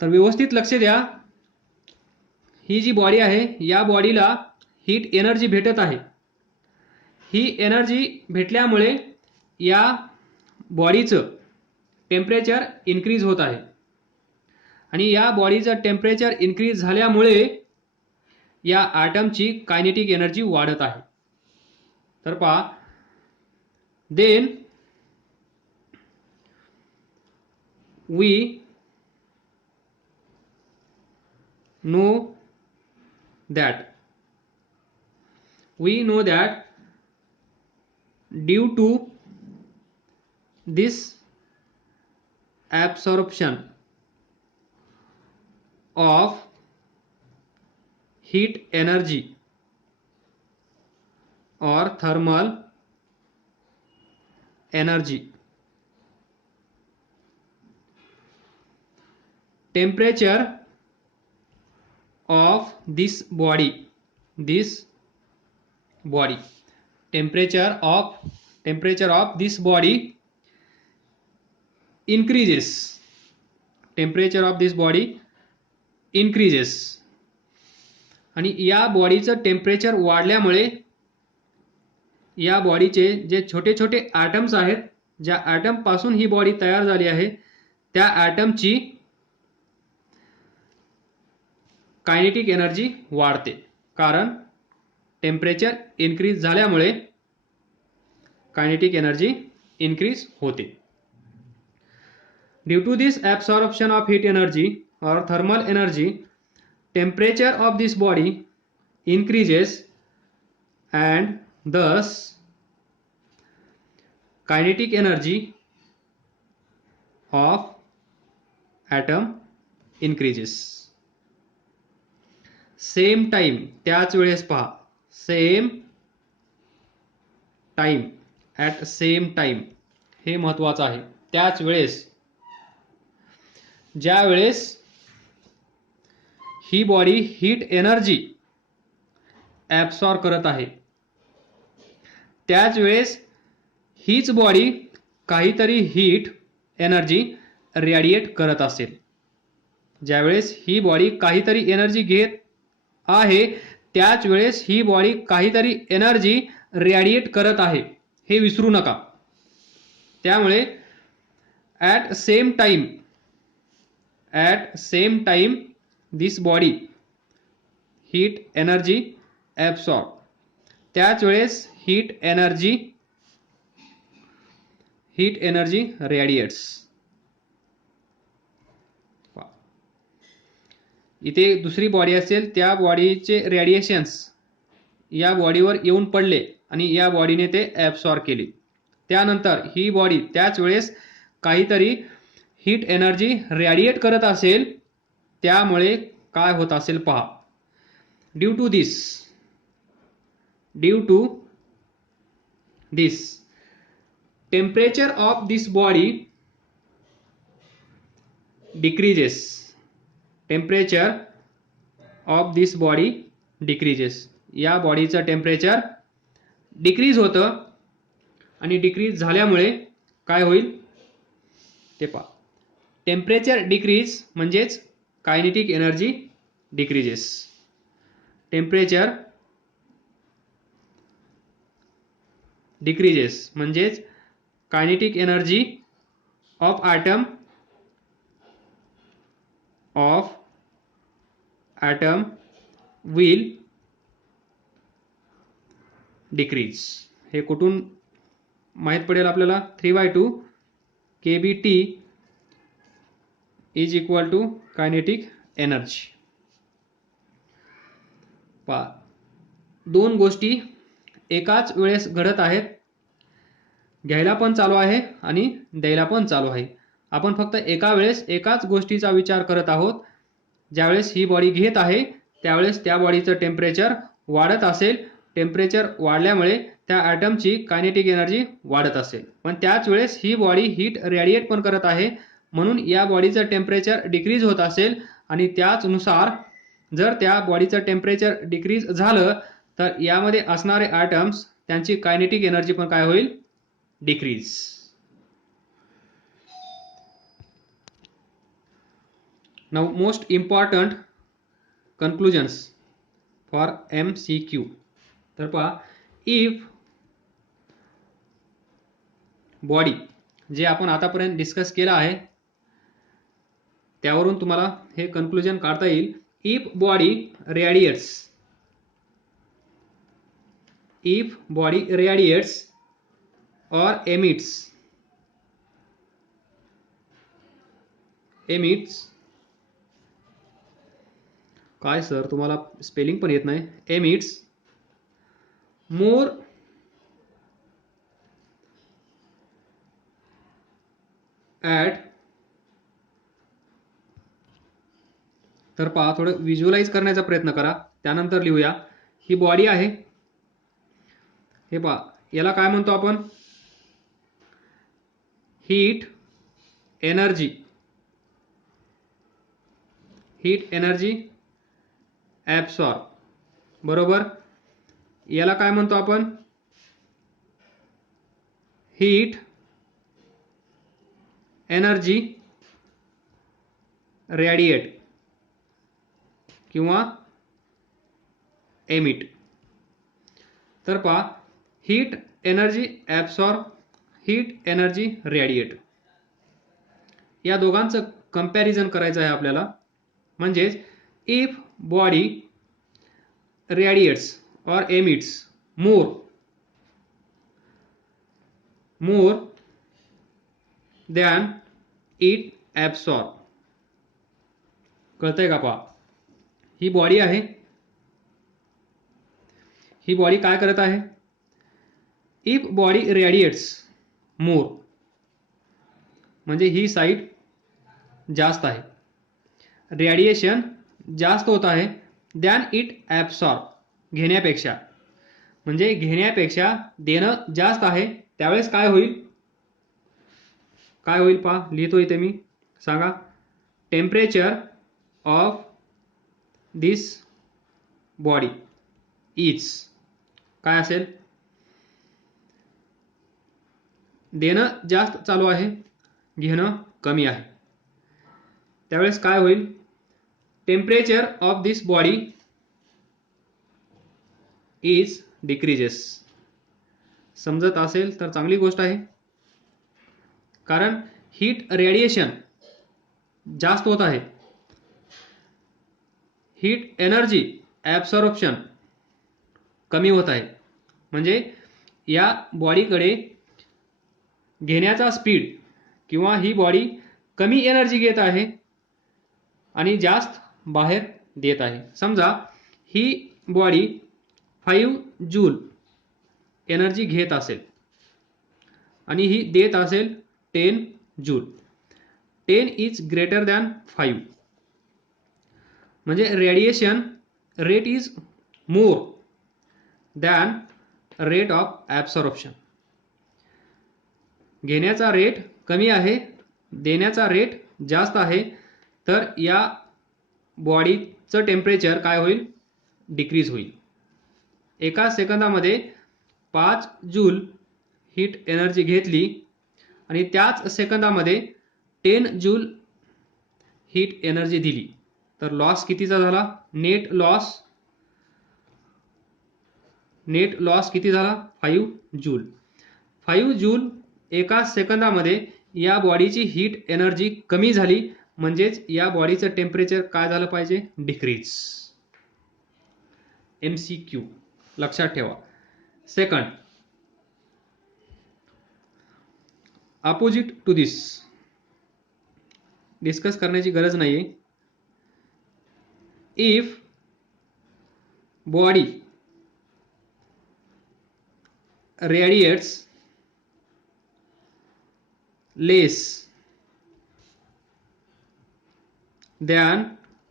तर व्यवस्थित लक्ष द्या, ही जी बॉडी आहे या बॉडीला हीट एनर्जी भेटत आहे. ही एनर्जी भेटल्यामुळे या बॉडीचं टेम्परेचर इन्क्रीज होत आहे आणि या बॉडीचं टेम्परेचर इन्क्रीज झाल्यामुळे या ॲटमची कायनेटिक एनर्जी वाढत आहे. तर पहा, then we know that due to this absorption of heat energy or thermal energy, temperature of this body temperature of this body increases. Temperature of this body increases. आणि या बॉडीचं temperature वाढल्यामुळे या बॉडीचे जे छोटे छोटे ॲटम्स आहेत, ज्या ॲटम पासून ही बॉडी तयार झाली आहे, त्या ॲटमची कायनेटिक एनर्जी वाढते. कारण टेम्परेचर इन्क्रीज झाल्यामुळे कायनेटिक एनर्जी इन्क्रीज होते. Due to this absorption of heat energy or thermal energy, temperature of this body increases and thus kinetic energy of atom increases. Same time, त्याच वेळेस पहा, same time, at same time, हे महत्वाचं आहे. त्याच वेळेस, ज्या वेळेस ही बॉडी हीट एनर्जी ॲब्सॉर्ब करत आहे, त्याच वेळेस हीच बॉडी काहीतरी हीट एनर्जी रेडिएट करत असेल. ज्यावेळेस ही बॉडी काहीतरी एनर्जी घेत आहे, त्याच वेळेस ही बॉडी काहीतरी एनर्जी रेडिएट करत आहे, हे विसरू नका. त्यामुळे at same time this body heat energy absorb, त्याच वेळेस हीट एनर्जी रेडिएट्स. इथे दुसरी बॉडी असेल, त्या बॉडीचे रेडिएशन्स या बॉडीवर येऊन पडले आणि या बॉडीने ते ॲब्सॉर्ब केले. त्यानंतर ही बॉडी त्याच वेळेस काहीतरी हीट एनर्जी रेडिएट करत असेल, त्यामुळे काय होत असेल पहा. Due to this temperature of this body decreases. Temperature of this body decreases. या बॉडीचं टेम्परेचर डिक्रीज होतं आणि डिक्रीज झाल्यामुळे काय होईल ते पहा. टेम्परेचर डिक्रीज म्हणजेच kinetic energy decreases. Temperature decreases म्हणजेच kinetic energy of atom will decrease. हे कुठून माहित पडेल आपल्याला? 3/2 kBT is equal to kinetic energy. पहा, दोन गोष्टी एकाच वेळेस घडत आहेत. घ्यायला पण चालू आहे आणि द्यायला पण चालू आहे. आपण फक्त एका वेळेस एकाच गोष्टीचा विचार करत आहोत. ज्यावेळेस ही बॉडी घेत आहे, त्यावेळेस त्या बॉडीचं टेम्परेचर वाढत असेल, टेम्परेचर वाढल्यामुळे त्या ॲटमची कायनेटिक एनर्जी वाढत असेल, पण त्याच वेळेस ही बॉडी हीट रेडिएट पण करत आहे, म्हणून या बॉडीचं टेम्परेचर डिक्रीज होत असेल. आणि त्याचनुसार जर त्या बॉडीचं टेम्परेचर डिक्रीज झालं, तर यामध्ये असणारे ॲटम्स त्यांची कायनेटिक एनर्जी पण काय होईल? Decrease. Now most important conclusions for MCQ. तर पहा, इफ बॉडी जे आपण आतापर्यंत डिस्कस केलं आहे त्यावरून तुम्हाला हे कन्क्लुजन काढता येईल. If body radiates, if body radiates or emits काय सर तुम्हाला स्पेलिंग पण येत नाही, emits more at, तर पहा थोडं व्हिज्युअलाइज करण्याचा प्रयत्न करा त्यानंतर लिहूया. ही बॉडी आहे, हे पहा याला काय म्हणतो आपण, heat energy, heat energy absorb, बरोबर. याला काय म्हणतो आपण, हीट एनर्जी रेडिएट किंवा एमिट. तर पहा, heat energy absorb, heat energy radiate, या दोघांचं कंपॅरिझन करायचं आहे आपल्याला. म्हणजेच इफ बॉडी रेडिएट्स और emits more than it absorb. कळतंय का? पहा, ही बॉडी आहे, ही बॉडी काय करत आहे, इफ बॉडी रेडिएट्स मोर म्हणजे ही साईड जास्त आहे, रेडिएशन जास्त होत आहे, दॅन इट ॲब्सॉर्ब घेण्यापेक्षा, म्हणजे घेण्यापेक्षा देणं जास्त आहे, त्यावेळेस काय होईल, काय होईल पहा लिहितो इथे मी, सांगा. Temperature of this body is काय असेल, देणं जास्त चालू आहे, घेणं कमी आहे, त्यावेळेस काय होईल, temperature of this body is decreases. समजत असेल तर चांगली गोष्ट आहे, कारण हीट रेडिएशन जास्त होत आहे, हीट एनर्जी ॲब्सॉर्प्शन कमी होत आहे, म्हणजे या बॉडीकडे घेण्याचा स्पीड किंवा ही बॉडी कमी एनर्जी घेत आहे आणि जास्त बाहेर देत आहे. समजा ही बॉडी 5 जूल एनर्जी घेत असेल आणि ही देत असेल 10 जूल, 10 इज ग्रेटर दॅन 5, म्हणजे radiation rate is more than rate of absorption. घेण्याचा रेट कमी आहे, देण्याचा रेट जास्त आहे, तर या बॉडीचं टेम्परेचर काय होईल, डिक्रीज होईल. एका सेकंदामध्ये 5 जूल हीट एनर्जी घेतली आणि त्याच सेकंदामध्ये 10 जूल हीट एनर्जी दिली, तर लॉस कितीचा झाला, नेट लॉस किती झाला, 5 जूल. 5 जूल एका सेकंदामध्ये या बॉडीची हीट एनर्जी कमी झाली, म्हणजेच या बॉडीचं टेम्परेचर काय झालं पाहिजे, डिक्रीज. MCQ लक्षात ठेवा. Second, opposite to this discuss करण्याची गरज नाहीये. If body radiates less than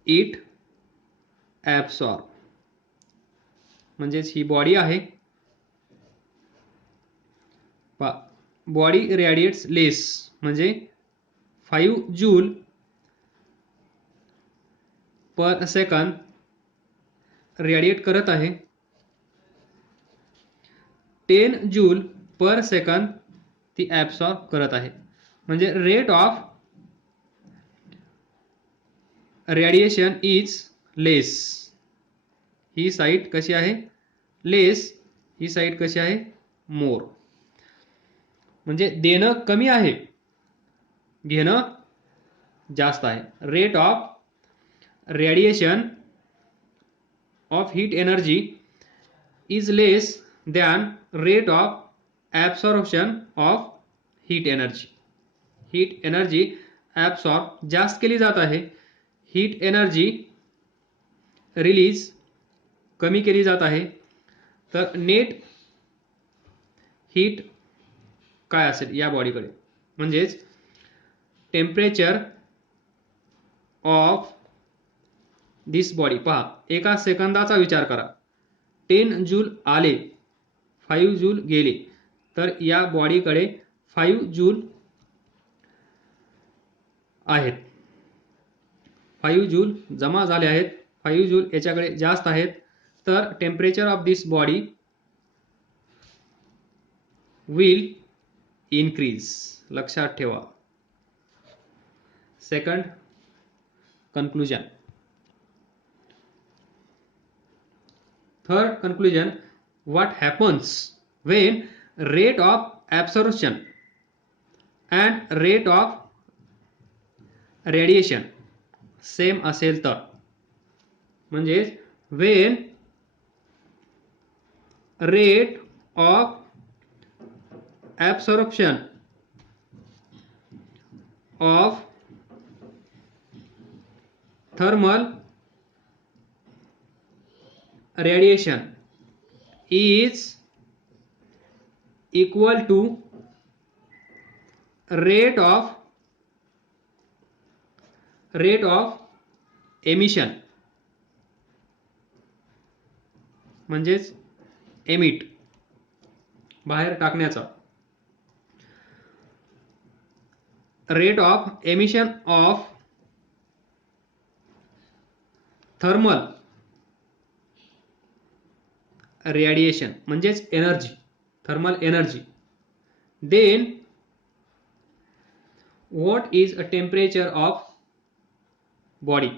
it absorb, म्हणजेच ही बॉडी आहे, बॉडी रेडिएट्स लेस म्हणजे 5 जूल पर सेकंद रेडिएट करत आहे, 10 जूल पर सेकंद ती ॲब्सॉर्ब करत आहे, म्हणजे rate of radiation is less. ही साईड कशी आहे? लेस. ही साईड कशी आहे? मोर. म्हणजे देणं कमी आहे, घेणं जास्त आहे. Rate of radiation of heat energy is less than rate of absorption of heat energy. Heat energy absorb जास्त केली जात आहे, हीट एनर्जी रिलीज कमी केली जात आहे. तर नेट हीट काय असेल या बॉडीकडे? म्हणजेच टेम्परेचर ऑफ दिस बॉडी. पहा, एका सेकंदाचा विचार करा. 10 जूल आले, 5 जूल गेले, तर या बॉडीकडे 5 जूल आहेत. 5 जूल जमा झाले आहेत, 5 जूल याच्याकडे जास्त आहेत. तर temperature of this body will increase. लक्षात ठेवा. Second conclusion. Third conclusion, what happens when rate of absorption and rate of radiation same असेल तर? म्हणजेच when rate of absorption of thermal radiation is equal to rate of emission. म्हणजेच emit, बाहेर टाकण्याचा. Rate of emission of thermal radiation म्हणजेच energy, thermal energy. Then what is a temperature of body.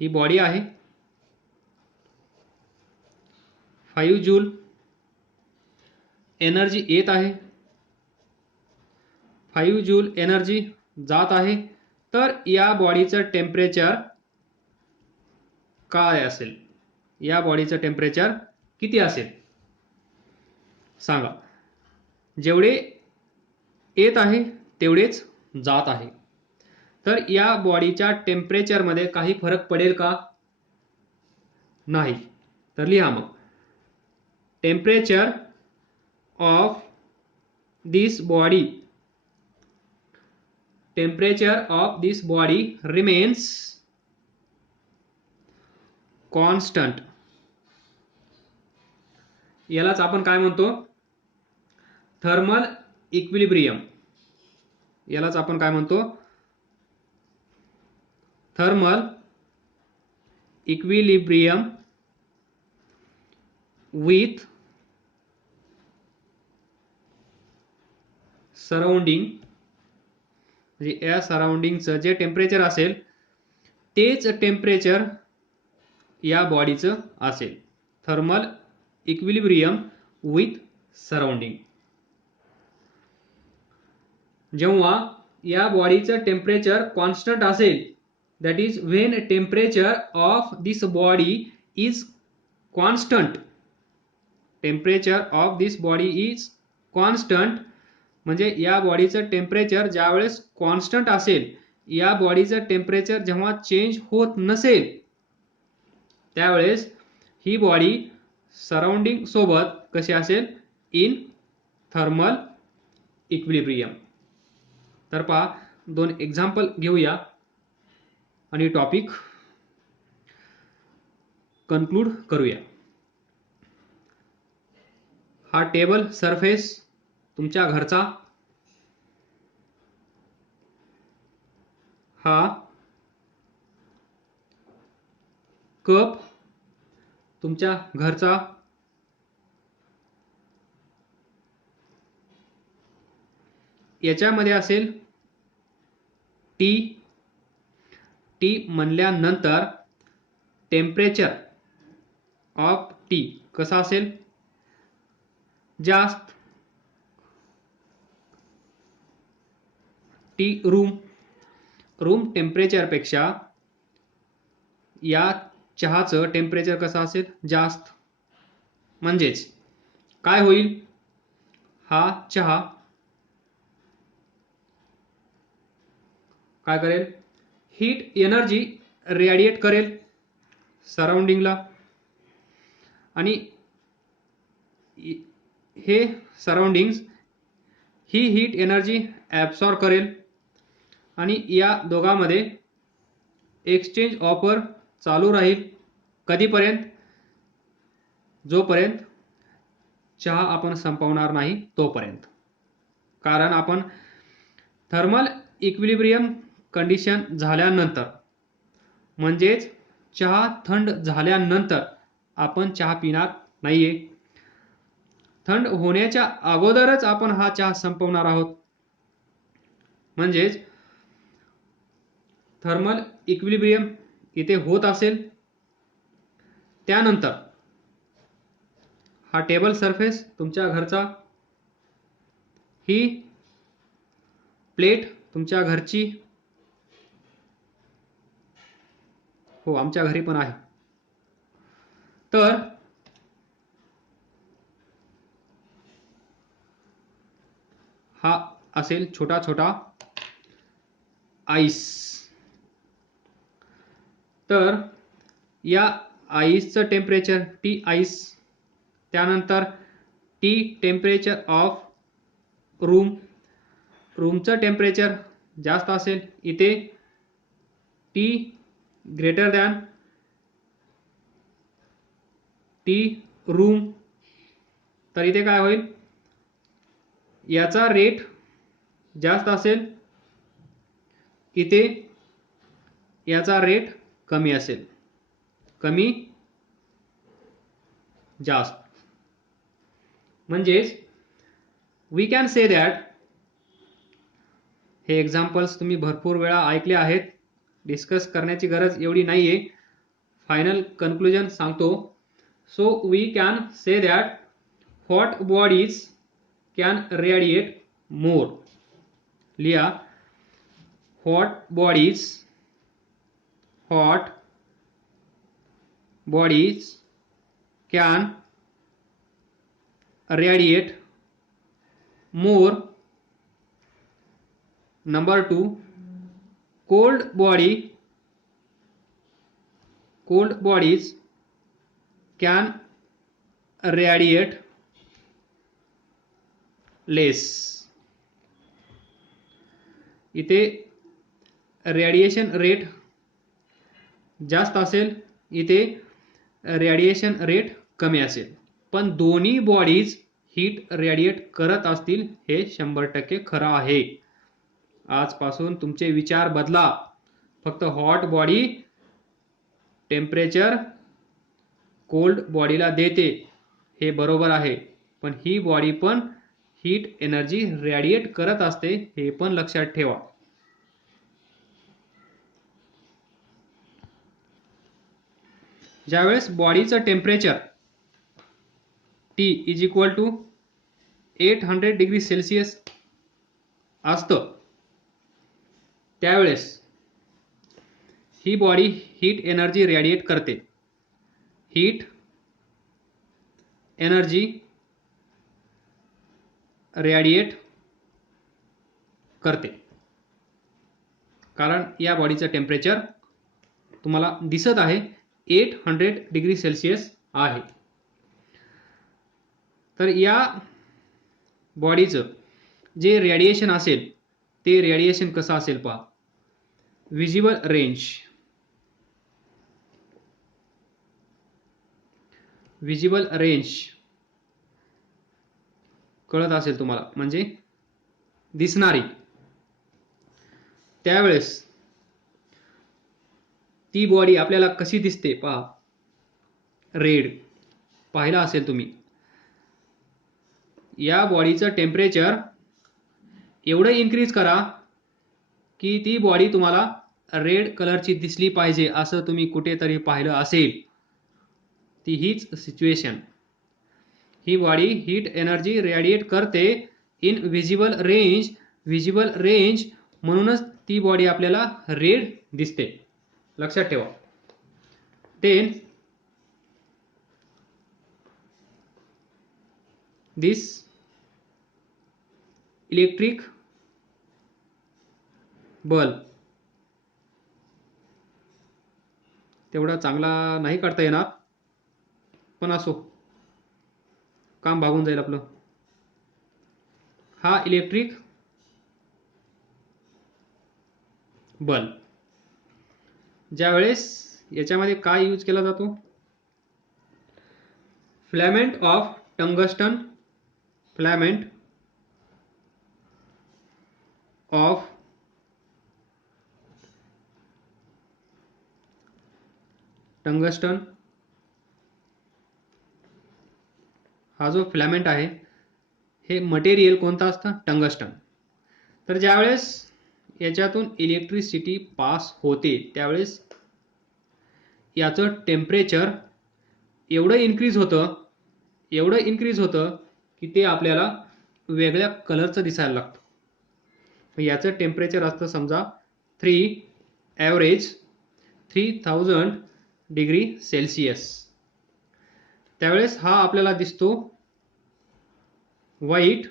ही body आहे, 5 joule energy येत आहे, 5 joule energy जात आहे. तर या बॉडीचं टेम्परेचर काय असेल? या बॉडीचं टेम्परेचर किती असेल सांगा? जेवढे येत आहे तेवढेच जात आहे. तर या बॉडीच्या टेम्परेचरमध्ये काही फरक पडेल का? नाही. तर लिहा मग, temperature of this body, temperature of this body remains constant. यालाच आपण काय म्हणतो? Thermal equilibrium. यालाच आपण काय म्हणतो? Thermal equilibrium with surrounding. म्हणजे या सराउंडिंगचं जे टेम्परेचर असेल तेच टेम्परेचर या बॉडीचं असेल. Thermal equilibrium with surrounding. जेव्हा या बॉडीचं टेम्परेचर कॉन्स्टंट असेल, that is when temperature of this body is constant. Temperature of this body is constant म्हणजे या बॉडीचं टेम्परेचर ज्यावेळेस कॉन्स्टंट असेल, या बॉडीचं टेम्परेचर जेव्हा चेंज होत नसेल त्यावेळेस ही बॉडी सराउंडिंग सोबत कशी असेल? In thermal equilibrium. तर पहा, 2 एक्झाम्पल घेऊया आणि टॉपिक कन्क्लूड करूया. हा टेबल सरफेस तुमच्या घरचा, हा कप तुमच्या घरचा, याच्यामध्ये असेल टी, टी म्हणल्यानंतर टेम्परेचर ऑफ टी कसा असेल? जास्त. टी रूम टेम्परेचरपेक्षा या चहाचं टेम्परेचर कसं असेल? जास्त. म्हणजेच काय होईल? हा चहा काय करेल? हीट एनर्जी रेडिएट करेल सराउंडिंगला, आणि हे सराउंडिंग्स ही हीट एनर्जी ॲब्सॉर्ब करेल, आणि या दोघांमध्ये एक्सचेंज ऑफर चालू राहील. कधीपर्यंत? जोपर्यंत चहा आपण संपवणार नाही तोपर्यंत. कारण आपण थर्मल इक्विलिब्रियम कंडिशन झाल्यानंतर, म्हणजेच चहा थंड झाल्यानंतर आपण चहा पिणार नाहीये. थंड होण्याच्या अगोदरच आपण हा चहा संपवणार आहोत. म्हणजेच थर्मल इक्विलिब्रियम इथे होत असेल. त्यानंतर हा टेबल सरफेस तुमच्या घरचा, ही प्लेट तुमच्या घरची, हो आमच्या घरी पण आहे. तर हा असेल छोटा छोटा आईस. तर या आईसचं टेम्परेचर टी आईस, त्यानंतर टी टेम्परेचर ऑफ रूमचं टेम्परेचर जास्त असेल. इथे T greater than T room, तर इथे काय होईल? याचा रेट जास्त असेल, इथे याचा रेट कमी असेल. कमी जास्त. म्हणजेच वी कॅन से दॅट, हे एक्झाम्पल्स तुम्ही भरपूर वेळा ऐकले आहेत, डिस्कस करण्याची गरज एवढी नाहीये. फायनल कन्क्लुजन सांगतो. So we can say that hot bodies can radiate more. लिहा, hot bodies can radiate more. Number 2, cold bodies can radiate less. इथे रेडिएशन रेट जास्त असेल, इथे रेडिएशन रेट कमी असेल. पण दोन्ही बॉडीज हीट रेडिएट करत असतील हे 100% खरं आहे. आजपासून तुमचे विचार बदला. फक्त हॉट बॉडी टेम्परेचर कोल्ड बॉडीला देते हे बरोबर आहे, पण ही बॉडी पण हीट एनर्जी रेडिएट करत असते हे पण लक्षात ठेवा. ज्यावेळेस बॉडीचं temperature T is equal to 800 degree Celsius असतं, त्यावेळेस ही बॉडी हीट एनर्जी रेडिएट करते. हीट एनर्जी रेडिएट करते, कारण या बॉडीचं टेम्परेचर तुम्हाला दिसत आहे 800 डिग्री सेल्सिअस आहे. तर या बॉडीचं जे रेडिएशन असेल ते रेडिएशन कसं असेल पहा. विजिबल रेंज कळत असेल तुम्हाला, म्हणजे दिसणारी. त्यावेळेस ती बॉडी आपल्याला कशी दिसते पहा. रेड पाहिला असेल तुम्ही. या बॉडीचं टेम्परेचर एवढं इन्क्रीज करा की ती बॉडी तुम्हाला रेड कलरची दिसली पाहिजे असं तुम्ही कुठेतरी पाहिलं असेल, ती हीच सिच्युएशन. ही बॉडी हीट एनर्जी रेडिएट करते इन व्हिजिबल रेंज, म्हणूनच ती बॉडी आपल्याला रेड दिसते. लक्षात ठेवा. देन दिस इलेक्ट्रिक बल्ब तेवढा चांगला नाही काढता येणार, पण असो, काम भागून जाईल आपलं. हा इलेक्ट्रिक बल्ब ज्यावेळेस याच्यामध्ये काय यूज केला जातो, filament of tungsten, filament of tungsten, हा जो फिलामेंट आहे हे मटेरियल कोणतं असतं, टंगस्टन. तर ज्यावेळेस याच्यातून इलेक्ट्रिसिटी पास होते त्यावेळेस याचं टेम्परेचर एवढं इन्क्रीज होतं की ते आपल्याला वेगळ्या कलरचं दिसायला लागतं. याचं टेम्परेचर असतं समजा ॲव्हरेज 3000 डिग्री सेल्सिअस. त्यावेळेस हा आपल्याला दिसतो व्हाईट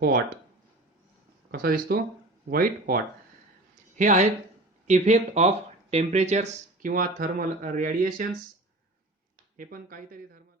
हॉट. कसा दिसतो, व्हाईट हॉट. हे आहेत इफेक्ट ऑफ टेम्परेचर्स किंवा थर्मल रेडिएशन्स. हे पण काहीतरी थर्मल